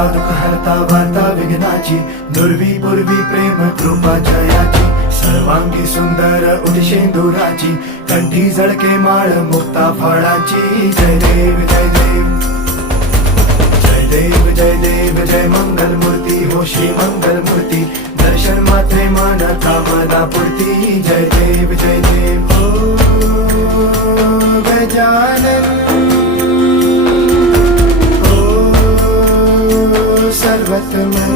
हरता दुःख हरता वार्ता विघ्नाची, दुर्वी पूर्वी प्रेम कृपा जयाची, सर्वांगी सुंदर उदिशेंदुराची, कंठी झळके माळ मुक्ता फळाची. जय देव जय देव जय देव जय देव जय मंगल मूर्ती हो श्री मंगल मूर्ती, दर्शन मात्रे मन कामना पूर्ती. जय देव जय देव हो गजानन हो सर्वतमन.